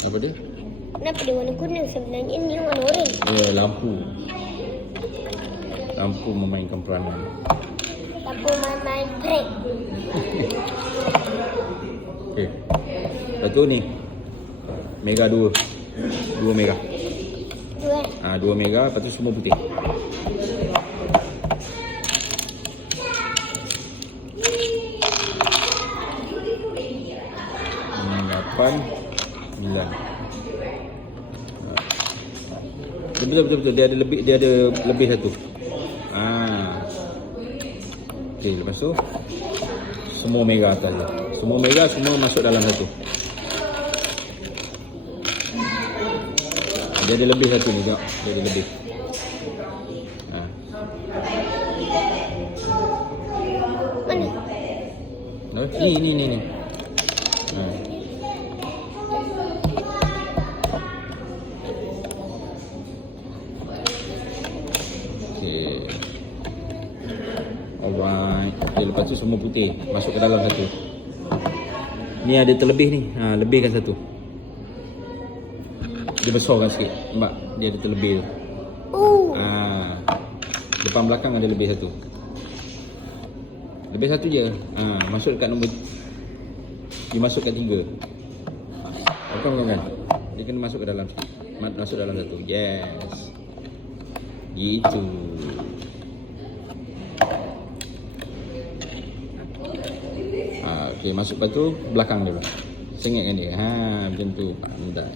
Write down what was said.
Apa dia? Kenapa dia warna kuning? Sebenarnya ini warna oren. Lampu. Lampu memainkan peranan. Lampu main break. Okey. Lepas tu ni. Mega 2. 2 mega. 2 mega, lepas tu semua putih. 8, 9. Betul. Dia ada lebih satu. Okey, lepas tu semua mega atas dia. Semua mega semua masuk dalam satu. Dia ada lebih satu ni, tengok. Dia ada lebih. Mana? Ni. Alright. Okay, lepas tu semua putih masuk ke dalam satu. Ni ada terlebih ni. Lebihkan satu. Dia besarkan sikit. Nampak? Dia ada terlebih tu. Depan belakang ada lebih satu. Lebih satu je. Masuk dekat nombor. Dia masuk kat 3. Bukan. Dia kena masuk ke dalam sikit. Masuk dalam satu. Yes. Gitu. Okey, masuk lepas tu belakang dia. Sengitkan dia. Macam tu. Mudah.